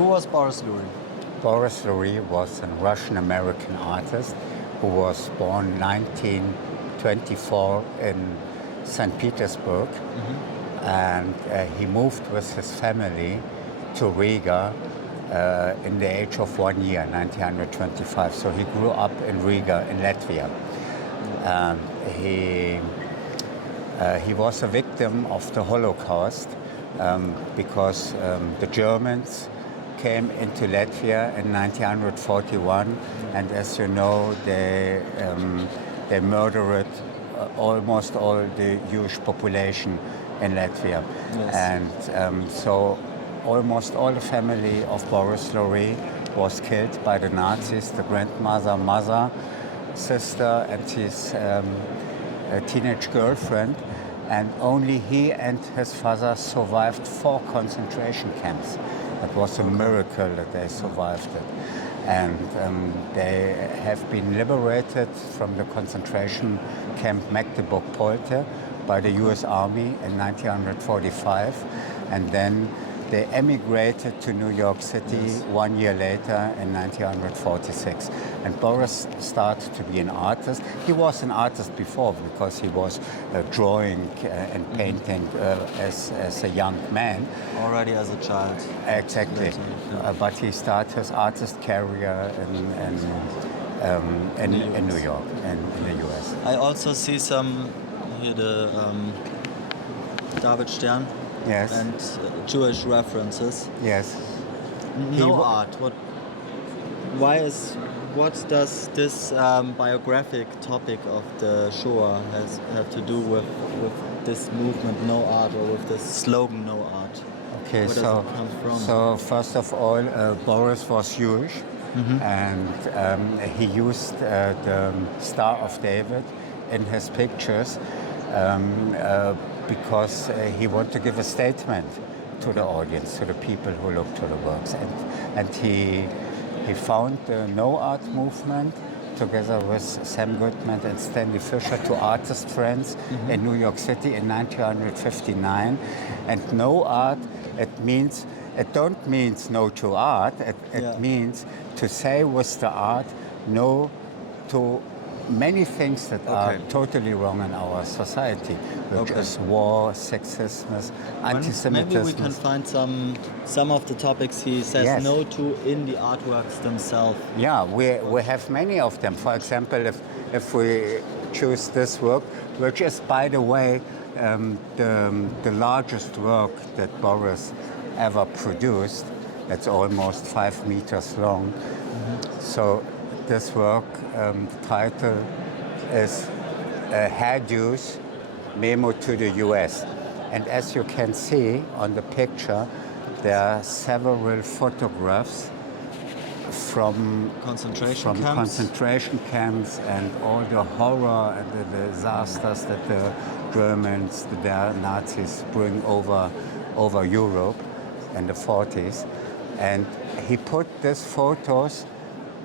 Who was Boris Lurie? Boris Lurie was a Russian-American artist who was born 1924 in St. Petersburg, and he moved with his family to Riga in the age of 1 year, 1925. So he grew up in Riga in Latvia. He was a victim of the Holocaust because the Germans came into Latvia in 1941, and as you know, they murdered almost all the Jewish population in Latvia. Yes. And so almost all the family of Boris Lurie was killed by the Nazis, the grandmother, mother, sister, and his teenage girlfriend. And only he and his father survived 4 concentration camps. It was a miracle that they survived it. And they have been liberated from the concentration camp Magdeburg-Polte by the US Army in 1945. And then they emigrated to New York City 1 year later in 1946. And Boris started to be an artist. He was an artist before because he was drawing and painting as a young man. Already as a child. Exactly. But he started his artist career in New York and in the US. I also see some here the David Stern. Yes. And Jewish references. Yes. No art. What does this biographic topic of the Shoah have to do with this movement, no art, or with this slogan, no art? Okay, Where does it come from? So first of all, Boris was Jewish, and he used the Star of David in his pictures. Because he wanted to give a statement to the audience, to the people who look to the works. And he found the No Art movement together with Sam Goodman and Stanley Fisher, 2 artist friends in New York City in 1959. And no art, it don't mean no to art, it means to say with the art no to many things that are totally wrong in our society, which is war, sexism, anti-Semitism. Maybe we can find some of the topics he says no to in the artworks themselves. Yeah, we have many of them. For example, if we choose this work, which is, by the way, the largest work that Boris ever produced. It's almost 5 meters long. So this work, the title is Hairdos, Memo to the US. And as you can see on the picture, there are several photographs from concentration camps and all the horror and the disasters that the Germans, the Nazis bring over Europe in the 40s. And he put these photos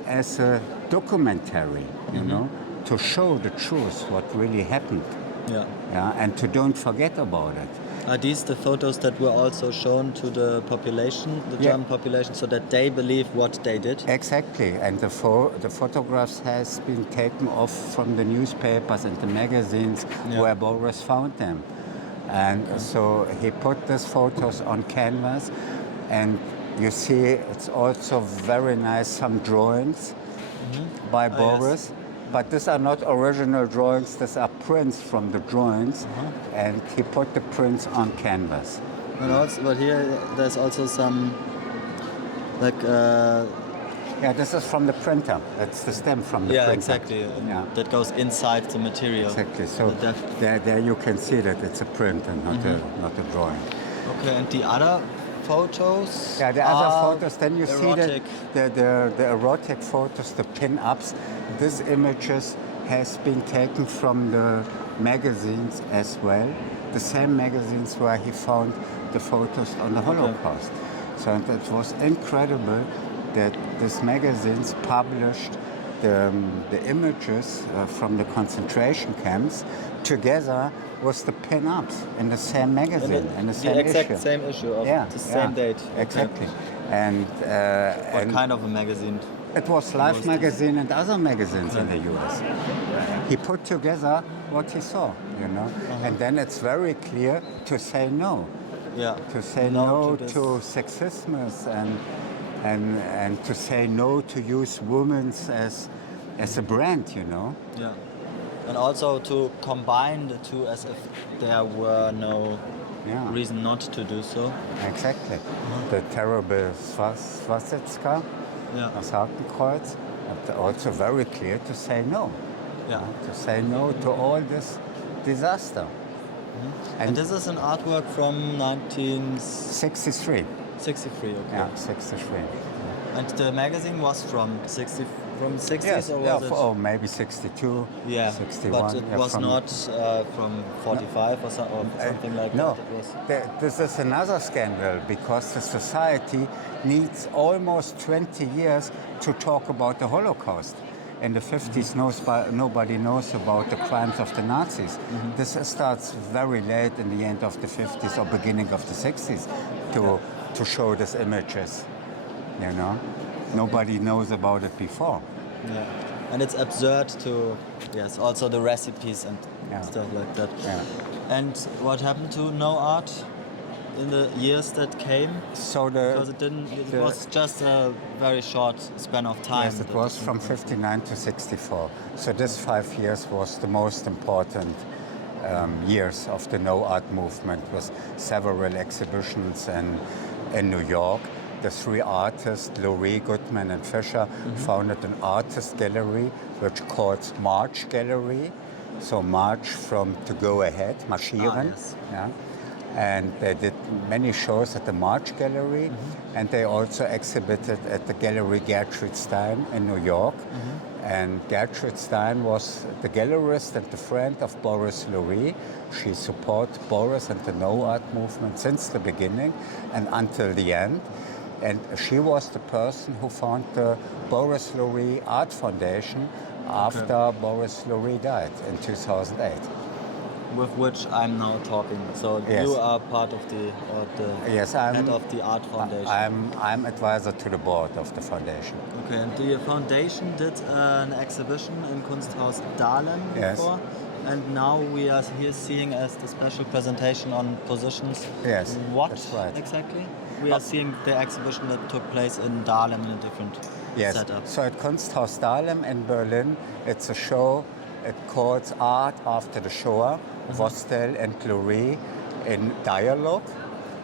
as a documentary, you know, to show the truth, what really happened. And to don't forget about it. Are these the photos that were also shown to the population, the German population, so that they believe what they did? Exactly, and the photographs has been taken off from the newspapers and the magazines where Boris found them. And so he put these photos on canvas, and you see it's also very nice, some drawings by Boris. Yes. But these are not original drawings, these are prints from the drawings, and he put the prints on canvas. And also, but here there's also some, like... yeah, this is from the printer. That's the stem from the printer. Exactly. That goes inside the material. Exactly. So there you can see that it's a print and not a drawing. Okay, and the other photos? Yeah, the other photos, then you erotic. See the erotic photos, the pin-ups. These images has been taken from the magazines as well, the same magazines where he found the photos on the Holocaust. So it was incredible that these magazines published the images from the concentration camps together with the pin-ups in the same magazine, in the same exact issue. Same issue of the same date. Exactly. And, What kind of a magazine? it was Life magazine and other magazines in the US. He put together what he saw, you know, and then it's very clear to say no. Yeah. To say no this. to sexism and to say no to use women as a brand, you know. Yeah. And also to combine the two as if there were no reason not to do so. Exactly. The terrible swastika, das Hakenkreuz, but also very clear to say no. Yeah. To say no to all this disaster. And this is an artwork from 63. 63, okay. Yeah, 63. And the magazine was from 60s Yes, or was it? maybe 62, Yeah, 61. but it was not from 45 or something like no, that. It was. This is another scandal because the society needs almost 20 years to talk about the Holocaust. In the 50s, nobody knows about the crimes of the Nazis. This starts very late in the end of the 50s or beginning of the 60s to show these images, you know. Nobody knows about it before. Yeah, and it's absurd to, also the recipes and stuff like that. Yeah. And what happened to no art in the years that came? So because it was just a very short span of time. Yes, it was from 59 to 64. So this 5 years was the most important years of the no art movement, with several exhibitions in New York. The three artists, Lurie, Goodman, and Fisher, founded an artist gallery which called March Gallery. So march from to go ahead, marschieren. Yes. Yeah. And they did many shows at the March Gallery, and they also exhibited at the Gallery Gertrude Stein in New York. And Gertrude Stein was the gallerist and the friend of Boris Lurie. She supported Boris and the no art movement since the beginning and until the end. And she was the person who founded the Boris Lurie Art Foundation after Boris Lurie died in 2008. With which I'm now talking. So you are part of the head of the Art Foundation. I'm advisor to the board of the foundation. Okay, and the foundation did an exhibition in Kunsthaus Dahlem before. And now we are here seeing as the special presentation on positions. Yes, what that's right. Exactly? We are seeing the exhibition that took place in Dahlem in a different setup. So at Kunsthaus Dahlem in Berlin, it's a show. It calls Art After the Shoah, Vostell and Lurie in dialogue,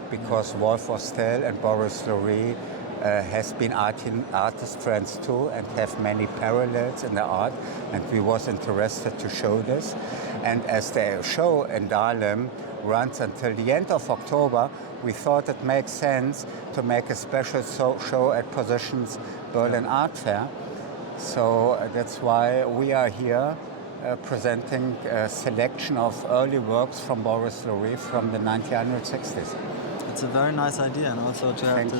because Wolf Vostell and Boris Lurie has been artist friends too and have many parallels in the art, and we was interested to show this. And as the show in Dahlem runs until the end of October, we thought it makes sense to make a special show at Positions Berlin Art Fair. So that's why we are here presenting a selection of early works from Boris Lurie from the 1960s. It's a very nice idea, and also to have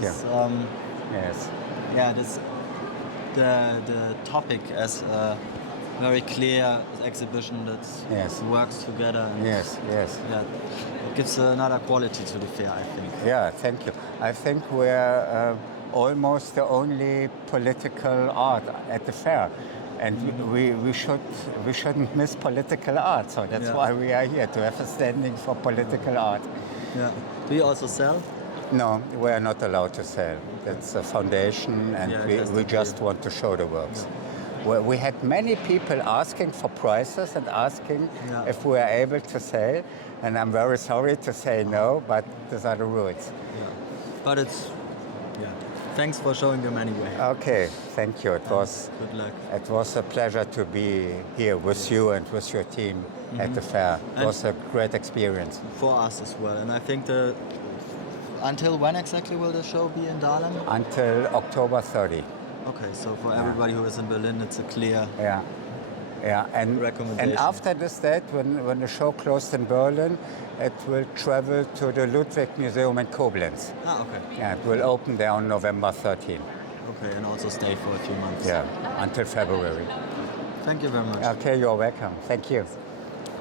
this. The topic as a very clear exhibition that works together. And it gives another quality to the fair, I think. Yeah, thank you. I think we're almost the only political art at the fair. And we shouldn't miss political art, so that's why we are here, to have a standing for political art. Yeah. Do you also sell? No, we are not allowed to sell. It's a foundation, and we just want to show the works. Well, we had many people asking for prices and asking if we are able to sell, and I'm very sorry to say no, but these are the rules. Yeah. But thanks for showing them anyway. Okay, thank you. Good luck. It was a pleasure to be here with you and with your team at the fair. It was a great experience. For us as well. And I think until when exactly will the show be in Dahlem? Until October 30. Okay, so for everybody who is in Berlin, it's a clear recommendation. And after this date, when the show closed in Berlin, it will travel to the Ludwig Museum in Koblenz. Ah, okay. Yeah, it will open there on November 13. Okay, and also stay for a few months. Yeah, until February. Thank you very much. Okay, you're welcome. Thank you.